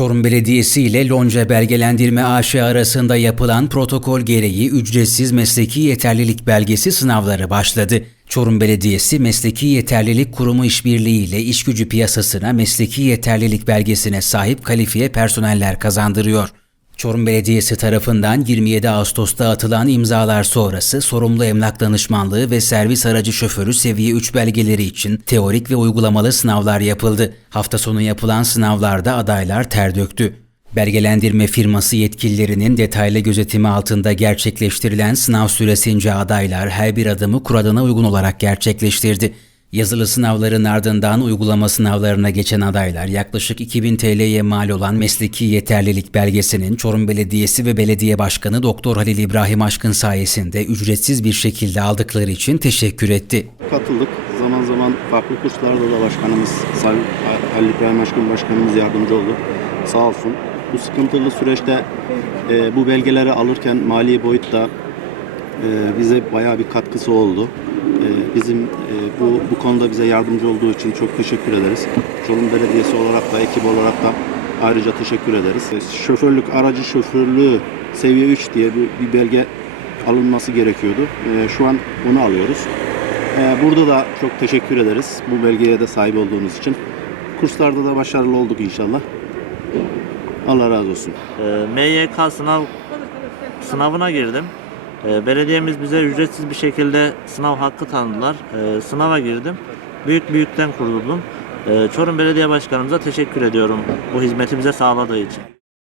Çorum Belediyesi ile Lonca Belgelendirme AŞ arasında yapılan protokol gereği ücretsiz mesleki yeterlilik belgesi sınavları başladı. Çorum Belediyesi Mesleki Yeterlilik Kurumu işbirliği ile iş gücü piyasasına mesleki yeterlilik belgesine sahip kalifiye personeller kazandırıyor. Çorum Belediyesi tarafından 27 Ağustos'ta atılan imzalar sonrası sorumlu emlak danışmanlığı ve servis aracı şoförü seviye 3 belgeleri için teorik ve uygulamalı sınavlar yapıldı. Hafta sonu yapılan sınavlarda adaylar ter döktü. Belgelendirme firması yetkililerinin detaylı gözetimi altında gerçekleştirilen sınav süresince adaylar her bir adımı kuradına uygun olarak gerçekleştirdi. Yazılı sınavların ardından uygulama sınavlarına geçen adaylar yaklaşık 2000 TL'ye mal olan mesleki yeterlilik belgesinin Çorum Belediyesi ve Belediye Başkanı Doktor Halil İbrahim Aşkın sayesinde ücretsiz bir şekilde aldıkları için teşekkür etti. katıldık. Zaman zaman farklı kurslarda da başkanımız, Halil İbrahim Aşkın Başkanımız yardımcı oldu. Sağ olsun. Bu sıkıntılı süreçte e, bu belgeleri alırken mali boyutta bize bayağı bir katkısı oldu. E, bizim e, bu, bu konuda bize yardımcı olduğu için çok teşekkür ederiz. Çorum Belediyesi olarak da ekip olarak da ayrıca teşekkür ederiz. E, Şoförlük, aracı şoförlüğü seviye 3 diye bir, bir belge alınması gerekiyordu. E, şu an onu alıyoruz. Ee, Burada da çok teşekkür ederiz bu belgeye de sahip olduğunuz için. Kurslarda da başarılı olduk inşallah. Allah razı olsun. Ee, MYK sınav sınavına girdim. Ee, Belediyemiz bize ücretsiz bir şekilde sınav hakkı tanıdılar. Ee, Sınava girdim. Büyük büyükten kurtuldum. Ee, Çorum Belediye Başkanımıza teşekkür ediyorum bu hizmeti bize sağladığı için.